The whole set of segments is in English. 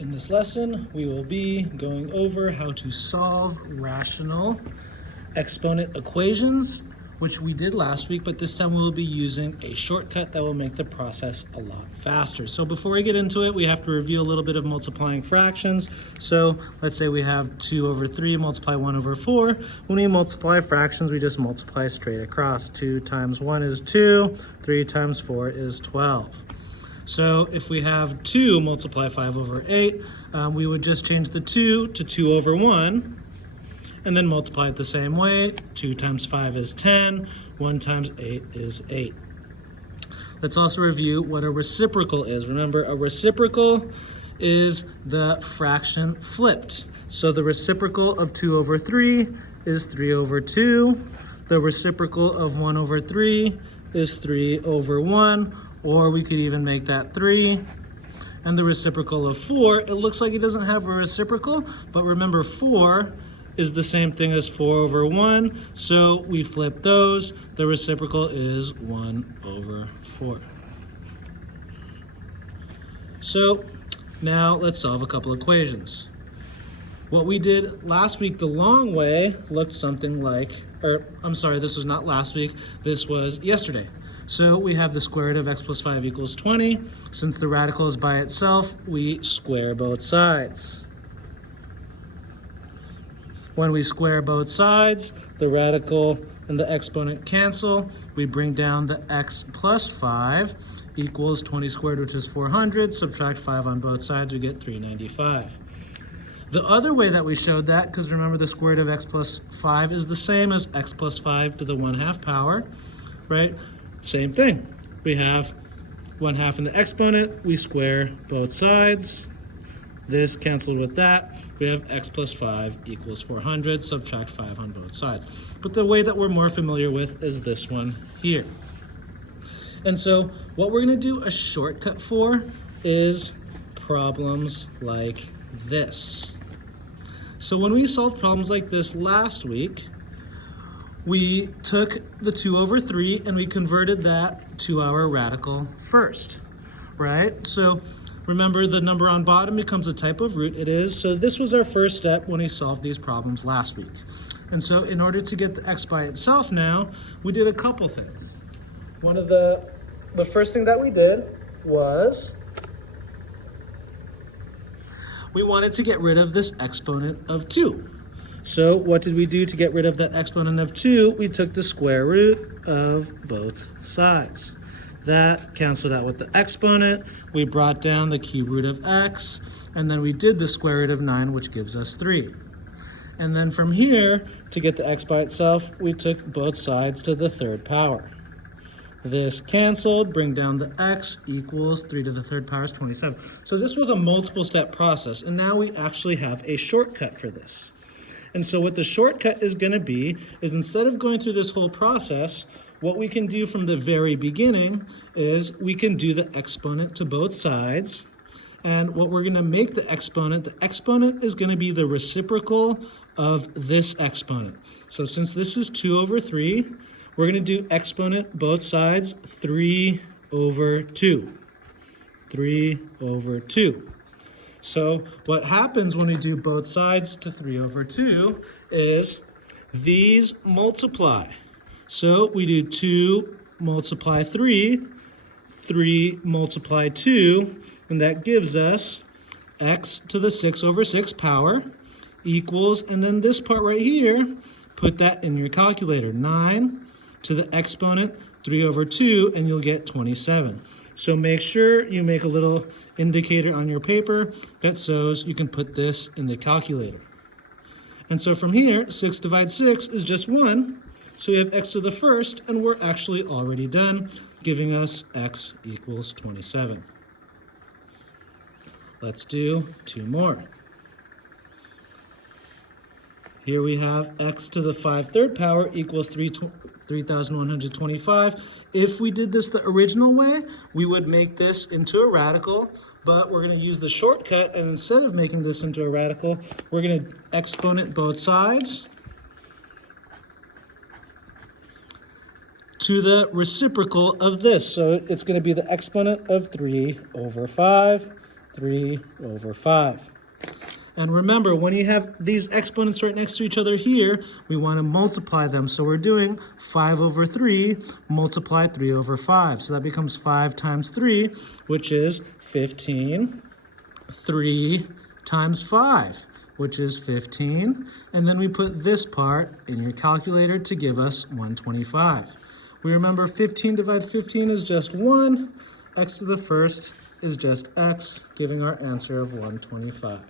In this lesson, we will be going over how to solve rational exponent equations, which we did last week, but this time we'll be using a shortcut that will make the process a lot faster. So before we get into it, we have to review a little bit of multiplying fractions. So let's say we have 2 over 3 multiply 1 over 4. When we multiply fractions, we just multiply straight across. 2 times 1 is 2, 3 times 4 is 12. So if we have 2 multiply 5 over 8, we would just change the 2 to 2 over 1, and then multiply it the same way. 2 times 5 is 10, 1 times 8 is 8. Let's also review what a reciprocal is. Remember, a reciprocal is the fraction flipped. So the reciprocal of 2 over 3 is 3 over 2. The reciprocal of 1 over 3 is 3 over 1. Or we could even make that 3. And the reciprocal of 4, it looks like it doesn't have a reciprocal, but remember 4 is the same thing as 4 over 1, so we flip those. The reciprocal is 1 over 4. So now let's solve a couple equations. What we did last week the long way looked something like, this was not last week, this was yesterday. So we have the square root of x plus 5 equals 20. Since the radical is by itself, we square both sides. When we square both sides, the radical and the exponent cancel. We bring down the x plus 5 equals 20 squared, which is 400. Subtract 5 on both sides, we get 395. The other way that we showed that, because remember the square root of x plus 5 is the same as x plus 5 to the 1/2 power, right? Same thing. We have 1/2 in the exponent. We square both sides. This canceled with that. We have x plus 5 equals 400. Subtract 5 on both sides. But the way that we're more familiar with is this one here. And so what we're going to do a shortcut for is problems like this. So when we solved problems like this last week, we took the 2 over 3 and we converted that to our radical first, right? So remember, the number on bottom becomes a type of root. It is. So this was our first step when we solved these problems last week. And so in order to get the x by itself now, we did a couple things. One of the first thing that we did was we wanted to get rid of this exponent of 2. So what did we do to get rid of that exponent of 2? We took the square root of both sides. That canceled out with the exponent. We brought down the cube root of x, and then we did the square root of 9, which gives us 3. And then from here, to get the x by itself, we took both sides to the 3rd power. This canceled, bring down the x equals 3 to the 3rd power is 27. So this was a multiple step process, and now we actually have a shortcut for this. And so what the shortcut is going to be is, instead of going through this whole process, what we can do from the very beginning is we can do the exponent to both sides. And what we're going to make the exponent is going to be the reciprocal of this exponent. So since this is 2 over 3, we're going to do exponent both sides 3 over 2. 3 over 2. So what happens when we do both sides to 3 over 2 is these multiply. So we do 2 multiply 3, 3 multiply 2, and that gives us x to the 6 over 6 power equals, and then this part right here, put that in your calculator, 9 to the exponent 3 over 2, and you'll get 27. So make sure you make a little indicator on your paper that shows you can put this in the calculator. And so from here, 6 divided 6 is just 1. So we have x to the first, and we're actually already done, giving us x equals 27. Let's do 2 more. Here we have x to the 5/3 power equals 3,125. If we did this the original way, we would make this into a radical, but we're going to use the shortcut, and instead of making this into a radical, we're going to exponent both sides to the reciprocal of this. So it's going to be the exponent of 3 over 5 3 over 5. And remember, when you have these exponents right next to each other here, we want to multiply them. So we're doing 5 over 3 multiply 3 over 5. So that becomes 5 times 3, which is 15. 3 times 5, which is 15. And then we put this part in your calculator to give us 125. We remember 15 divided 15 is just 1. X to the first is just x, giving our answer of 125.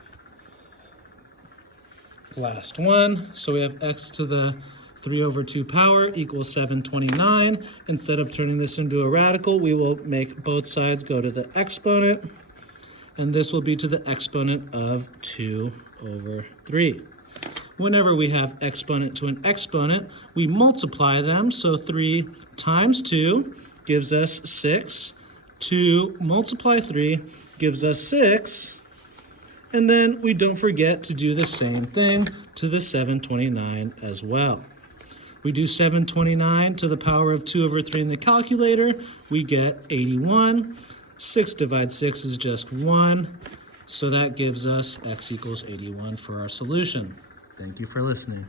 Last one, so we have x to the 3 over 2 power equals 729. Instead of turning this into a radical, we will make both sides go to the exponent, and this will be to the exponent of 2 over 3. Whenever we have exponent to an exponent, we multiply them, so 3 times 2 gives us 6. 2 multiply 3 gives us 6. And then we don't forget to do the same thing to the 729 as well. We do 729 to the power of 2 over 3 in the calculator. We get 81. 6 divided 6 is just 1. So that gives us x equals 81 for our solution. Thank you for listening.